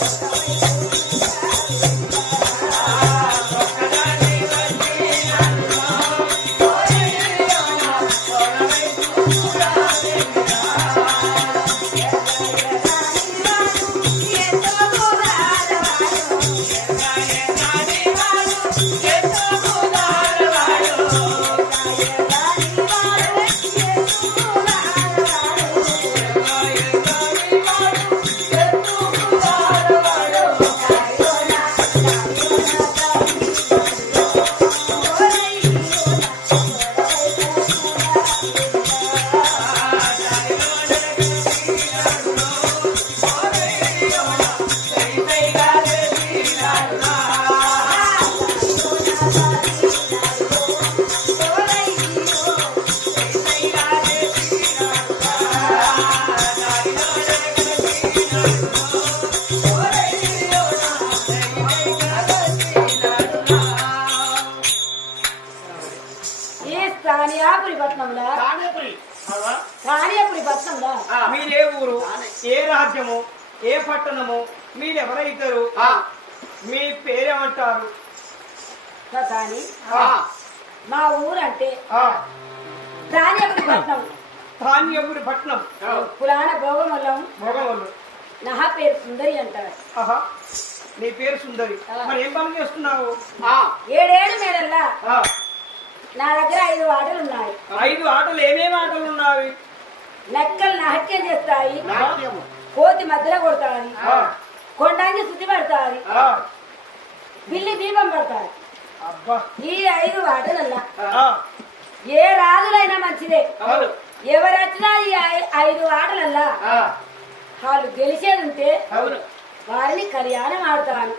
ఈ మీరెవరైతారు? ఆ. మీ పేరేమంటారు? కానీ ఆ. మా ఊరంటే ఆ, స్థానియాపురి పట్నం. ధాన్యపురి పట్నం. పురాణ భోగమల్లం భోగవల్లు నా పేరు సుందరి అంటారు. ఆహా. నీ పేరు సుందరి. మరి ఏం పని చేస్తున్నావు? ఆ. ఏడేడు మేడల్లా ఆ, నా దగ్గర ఐదు ఆటలు ఉన్నాయి ఐదు ఆటలు ఏమేమి ఆటలు ఉన్నాయి నక్కలు నాట్యం చేస్తాయి. కోతి మధ్యలో కొడతాయి. ఆ, కొండానికి శుద్ధి పడతాయి ఆ, బిల్లి దీపం అబ్బా ఈ ఐదు ఆటలల్లా ఆ, ఏ రాజులైనా మంచిదే అవును. ఎవరు వచ్చినా ఈ ఐదు ఆటలల్లా ఆ. వాళ్ళు గెలిచేది ఉంటే. వారిని కళ్యాణం ఆడతాను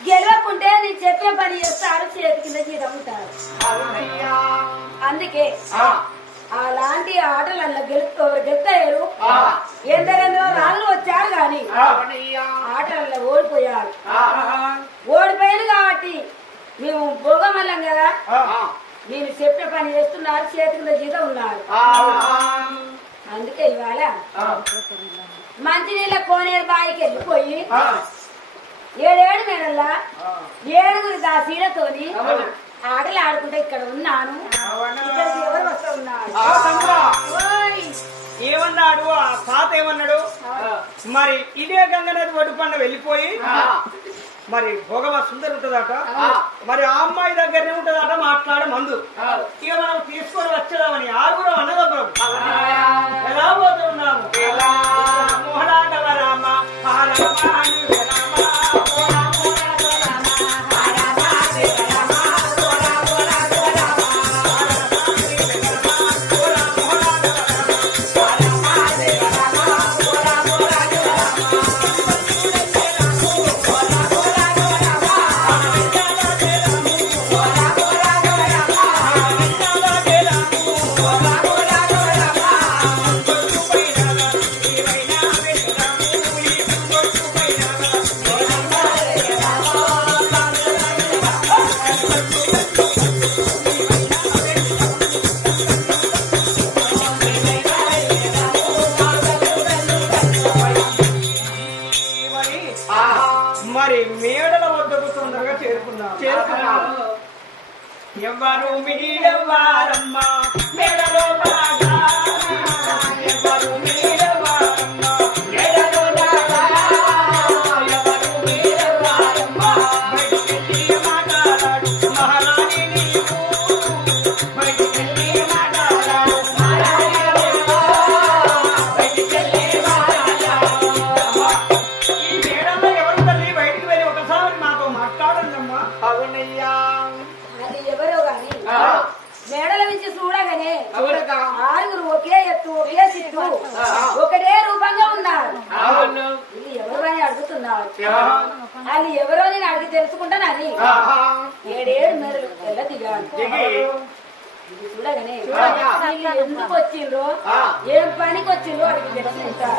గెలవకుంటే నేను చెప్పిన పని చేస్తారు చేతి కింద జీతం ఉంటారు. అందుకే. అలాంటి ఆటలల్లో గెలుపు గెలుతారు ఆ. ఎందరెందరో రాళ్ళు వచ్చారు అవునయ్యా. ఆటలలో ఓడిపోయారు. ఓడిపోయారు కాబట్టి మేము భోగమల్లం కదా. నేను చెప్పిన పని చేస్తున్నారు చేతి కింద జీతం ఉన్నారు. అందుకే ఇవాళ. మంచినీళ్ళ కోనేరు బాయికి వెళ్ళిపోయి ఏడేడు మేడల్లా. ఏడుగురి దాసీలతోని. ఆటలు ఆడుకుంటే ఇక్కడ ఉన్నాను ఎవరు వస్తూ ఉన్నారు! ఏమన్నాడు ఆ తాత ఏమన్నాడు మరి ఇదే గంగనది ఒడ్డుపన్న వెళ్ళిపోయి. మరి భోగమ సుందరి ఉంటుందట. మరి ఆ అమ్మాయి దగ్గరనే ఉంటుందట మాట్లాడే మందు. ఇక మనం తీసుకొని వచ్చేదామని ఆరుగురు అవునయ్యా. ఎలా పోతున్నాము ఎలా? మోహనాగల రామ రామ మరి మేడల వద్దకు తొందరగా చేరుకున్నాం చేరుకున్నాము. ఎవరు మీరెవ్వారమ్మ మేడలో నుంచి చూడగానే. ఆరుగురు ఒకే ఎత్తు ఒకే ఆ. ఒకటే రూపంగా ఉన్నారు. ఇది ఎవరు అని అడుగుతున్నారు? వాళ్ళు ఎవరో నేను అడిగి తెలుసుకుంటానని ఆహా. ఏడేడు మేడలు వెళ్ళ దిగాను చూడగానే ఎందుకు వచ్చిండ్రో. ఏం పనికి వచ్చిండ్రో అడిగి తెలుసుకుంటారు.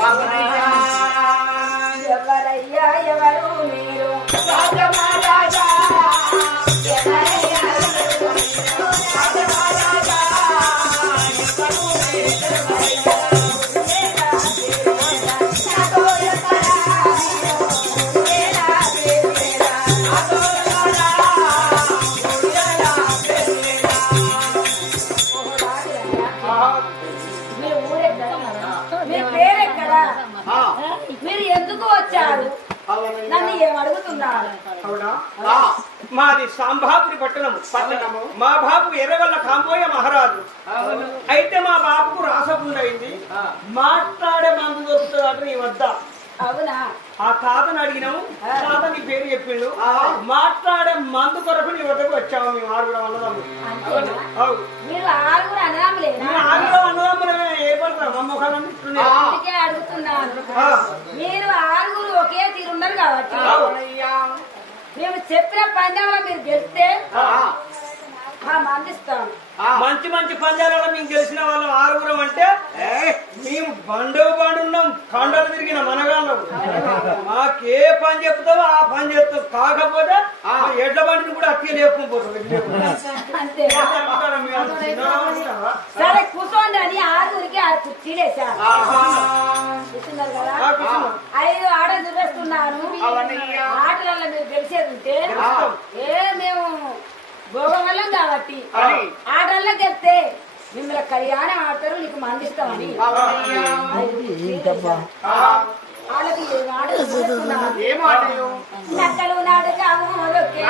ఎవరయ్యా ఎవరు మీరు మాది సాంబాపురి పట్టణము. పట్టణము. మా బాబు ఎర్రగల్ల కాంబోయ మహారాజు. అవును. అయితే మా బాబుకు రాసపుండు అయింది. మాట్లాడే మందు దొరుకుతుందట నీ వద్ద. అవునా? ఆ తాతను అడిగినాము. తాత నీ పేరు చెప్పిండు. మాట్లాడే మందు కొరకు నీ వద్దకు వచ్చాము. మేము ఆరుగురం అన్నదమ్ము మీరు ఆరుగురు అన్నదమ్ములమే ఏ పడతాం మా ముఖాలను ఇట్లున్నాయి. ఆ. అందుకే అడుగుతున్నాను. మీరు ఆరుగురు ఒకే తీరున్నారు కాబట్టి. మేము చెప్పిన పందెంలో మీరు గెలిస్తే మందిస్తాం ఆ, మంచి మంచి పందాలలో మేము గెలిచిన వాళ్ళం ఆరుగురం అంటే ఏ, మేము బండు బండు ఉన్నాం కండలు తిరిగిన మనగాళ్ళం. మాకే పని చెప్తావో ఆ పని చేస్తాం కాకపోతే ఆ. ఎడ్ల బండిని కూడా అంతే. సరే కూర్చోండి అని ఆరుగురికి ఆరు కుర్చీలు వేశారు. ఆహా. కూర్చున్నారు కదా? ఐదు. ఆటలలో మీరు గెలిచేది ఉంటే. ఏ మేము భోగవల్లం కాబట్టి. ఆటల్లో గెలిస్తే మిమ్మల్ని కళ్యాణం ఆడతారు నీకు మందిస్తామని వాళ్ళకి ఏం ఆటలు చూపిస్తున్నాను ఏ మాటలు? నక్కలు నాటకాము రొక్కే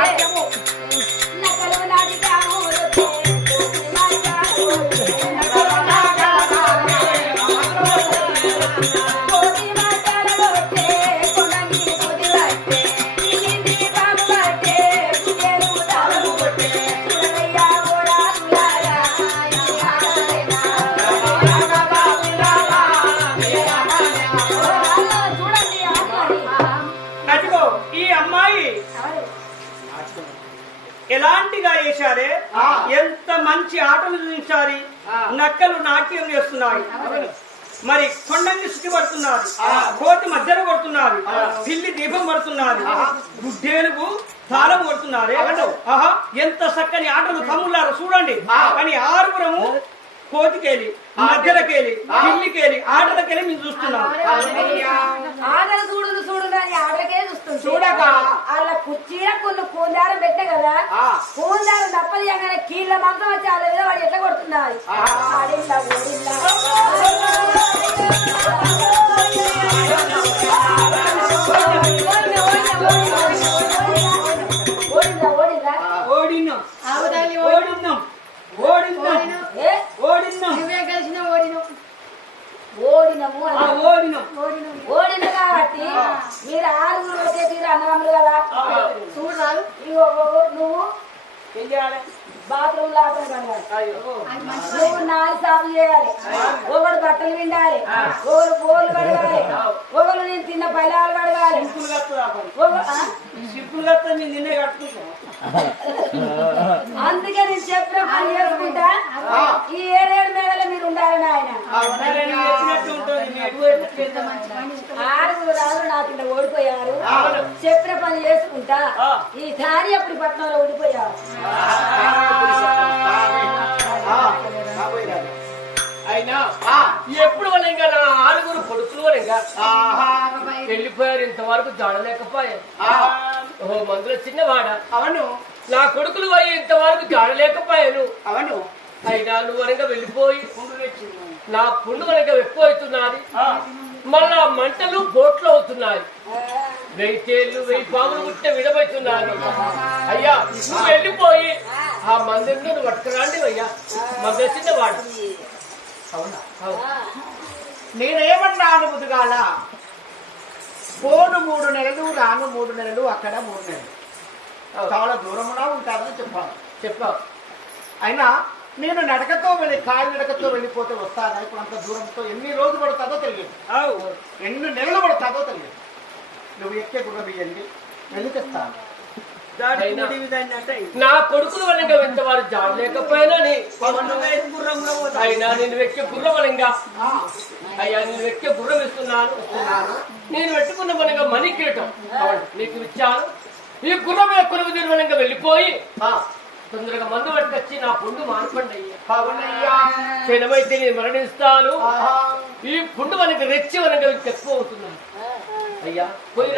ఆ. ఎంత మంచి ఆటలు చూపించారు ఆ. నక్కలు నాట్యం చేస్తున్నాయి. మరి శుద్ధి పడుతున్నారు. కోతి మధ్యలో కొడుతున్నారు. పిల్లి దీపం పడుతున్నారు. గుడ్డేనుగు తాళం కొడుతున్నారు. ఆహా ఎంత చక్కని ఆటలు తమ్ముళ్ళారు చూడండి. కానీ ఆరుగురము కోతికేలి మధ్యలకేలి పిల్లికేలి ఆటలకెళ్ళి మేము చూస్తున్నాం. ఆటలు చూడు చూడు అని ఆటలకే చూస్తుంది కదా? ఆ. కూందారం తప్పది అనగానే కీళ్ళ మందం వచ్చి వాళ్ళ మీద వాడు ఎట్లా కొడుతున్నారు మీరు ఆరుగురు వచ్చే తీరు అన్నదమ్ములు కదా? ఇగో నువ్వు బాత్రూమ్ లాత్రూమ్ కడగాలి అయ్యో. నువ్వు నాలుగు సార్లు చేయాలి. ఒకడు బట్టలు విండాలి. ఒకరు బోర్లు కడగాలి. ఒకరు నేను తిన్న పైలాలు కడగాలి. కత్తది మేము నిన్నే కట్టుకుంటాం. అందుకే నేను చెప్పిన పని చేసుకుంటా. ఈ ఏడేడు మేడల మీరు ఉండాలని ఆయన. ఆరుగురు రాజు నా కింద ఓడిపోయారు. చెప్పిన పని చేసుకుంటా. ఈ ధారి అప్పుడు పట్టణంలో ఓడిపోయారు. ఎప్పుడు వాళ్ళు ఇంకా నా ఆరుగురు కొడుకులు వాళ్ళు ఇంకా. వెళ్ళిపోయారు. ఇంతవరకు జాడలేకపోయారు. ఆ, ఓహో మందుల చిన్నవాడ? అవును. నా కొడుకులు పోయి ఇంతవరకు జాడలేకపోయాను అవును. అయినా నువ్వు అనగా వెళ్ళిపోయి నా పుండు అనగా ఎక్కువ అవుతున్నది మళ్ళా మంటలు బోట్లు అవుతున్నాయి. వెయ్యి తేళ్ళు వెయ్యి పాములు పుట్టిన విడబడుతున్నాను అయ్యా నువ్వు వెళ్ళిపోయి. ఆ. మందిరంలో నువ్వు పట్టుకురాండి అయ్యా. మందిర చిన్నవాడు. అవునా అవును. నేనేమన్నాను ముదుగాల? పోను మూడు నెలలు రాను మూడు నెలలు అక్కడ మూడు నెలలు. చాలా దూరమునా ఉంటారని చెప్పాను. చెప్పావు. అయినా నేను నడకతో వెళ్ళి కాలి నడకతో వెళ్ళిపోతే వస్తానా? ఇప్పుడు అంత దూరంతో ఎన్ని రోజులు పడుతుందో తెలియదు. ఎన్ని నెలలు పడుతుందో తెలియదు. నువ్వు ఎక్కే గుర్రం ఇయ్యండి. వెళ్ళి తెస్తాను. నా కొడుకులు వలంగా ఐదు గుర్రంలో పోతావు. అయినా నేను వెక్కే గుర్రం వలంగా అయ్యా నేను వెక్కే గుర్రం ఇస్తున్నాను నేను పెట్టుకున్న వలంగా మణి కిరీటం. నీకు ఇచ్చాను. ఈ గుర్రం తీరు వలంగా వెళ్ళిపోయి తొందరగా మందు పట్టుకొచ్చి నా పుండు మానపండి అయ్యా. క్షణమైతే నేను మరణిస్తాను. ఈ పుండు మనకి రెచ్చి వలంగా ఎక్కువ అవుతున్నాను. అయ్యా పోయి.